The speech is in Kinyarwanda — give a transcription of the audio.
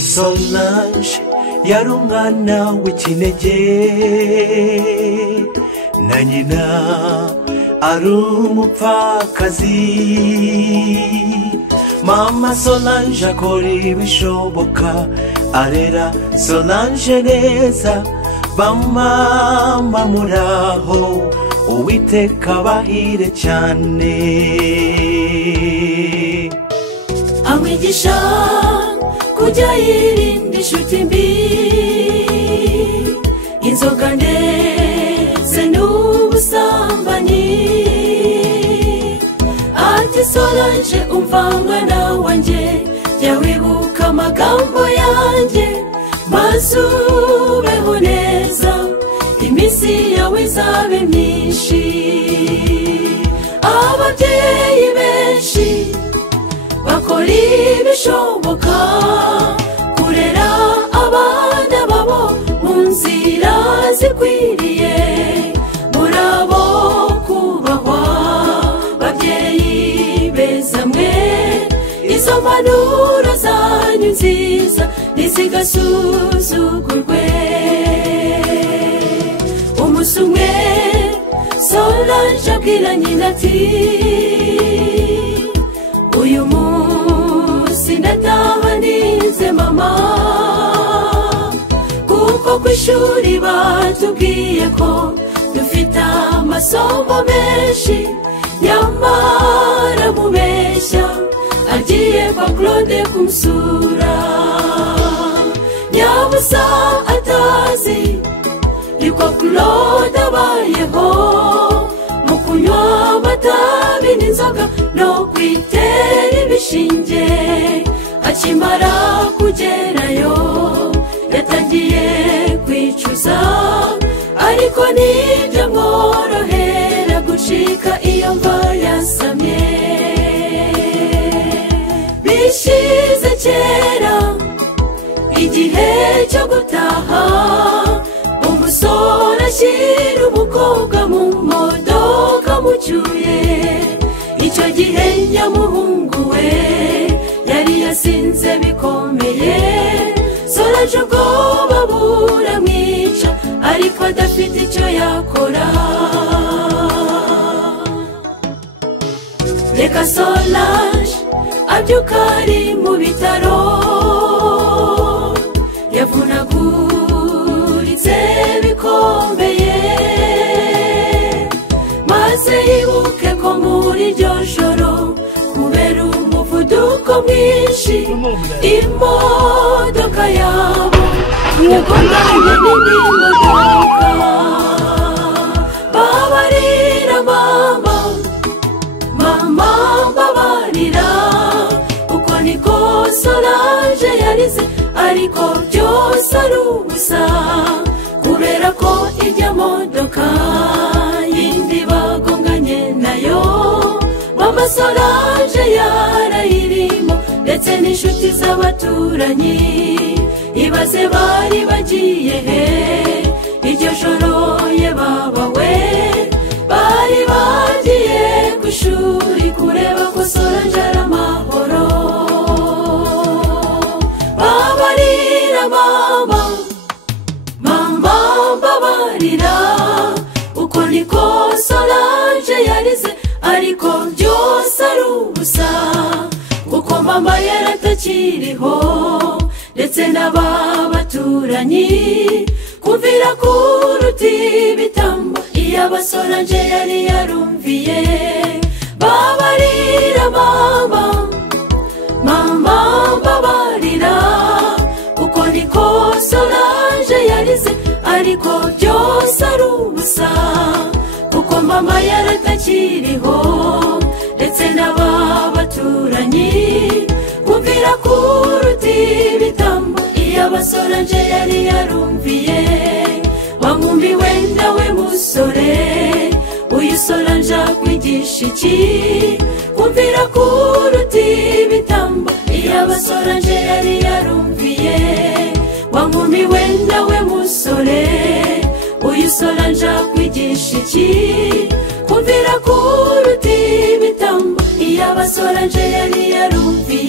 Solange yari umwana w'ikinege na nyina ari umupfakazi. Mama Solange akora ibishoboka arera Solange neza. Bamama muraho Uwiteka bahire cyane. Amwigisha kujya yirinda inshuti mbi, inzoga ndetse n'ubusambanyi. Ati Solange umva mwana wanjye, jya wibuka amagambo yanjye maze ubeho neza, iminsi yawe izabe myinshi. Ababyeyi benshi bakora ibishoboka kurera abana babo mu nzira zikwiriye. Murabo kubahwa babyeyi beza mwe, izo mpanuro zanyu nziza ntizigasuzugurwe. Umunsi umwe Solange abwira nyina ati, uyu munsi ndataha nize mama, kuko ku ishuri batubwiye ko dufite amasomo menshi. Nyamara mubeshya agiye kwa Claude kumusura, nyabusa atazi niko Claude abayeho, mu kunywa amatabi n'inzoga no kwitera ibishinge. Akimara kugerayo yatangiye kwicuza, ariko ntibyamworohera gucika iyo mva yasamye. Bishize kera igihe cyo gutaha, umusore ashyira umukobwa mu modoka mucyuye. Icyo gihe nyamuhungu we yari yasinze bikomeye. Solange ubwoba buramwica, ariko adafite icyo yakora. Reka Solange abyuka ari mu bitaro, yavunaguritse bikomeye, maze yibuke ko muri iryo joro kubera umuvuduko mwinshi imodoka yabo yagonganye n'indi modoka. Babarira mama, mama mbabarira, uko niko Solange yarize, ariko byose ari ubusa kubera ko ijya modoka yindi bagonganye nayo mama Solange yarayirimo, ndetse n'inshuti z'abaturanyi. Ibaze bari bagiye he iryo joro ye baba we, bari bagiye ku ishuri kureba ko Solange ari amahoro. Babarira mama, mama mbabarira, uko niko Solange yarize, ariko byose ari ubusa kuko mama yaratakiriho, ndetse n'ababaturanyi kumvira kuruta ibitambo iyaba Solange yari yarumviye. Babarira mama, mama mbabarira, uko niko Solange yarize, ariko byose ari ubusa kuko mama yaratakiriho, ndetse n'ababaturanyi kumvira kuruta ibitambo iyaba Solange yari yarumviye. Wankumi wenda we musore, uyu Solange akwigisha iki? Kumvira kuruta ibitambo iyaba Solange yari yarumviye. Wankumi wenda we musore, uyu Solange akwigisha iki? Kumvira kuruta ibitambo iyaba Solange yari yarumviye.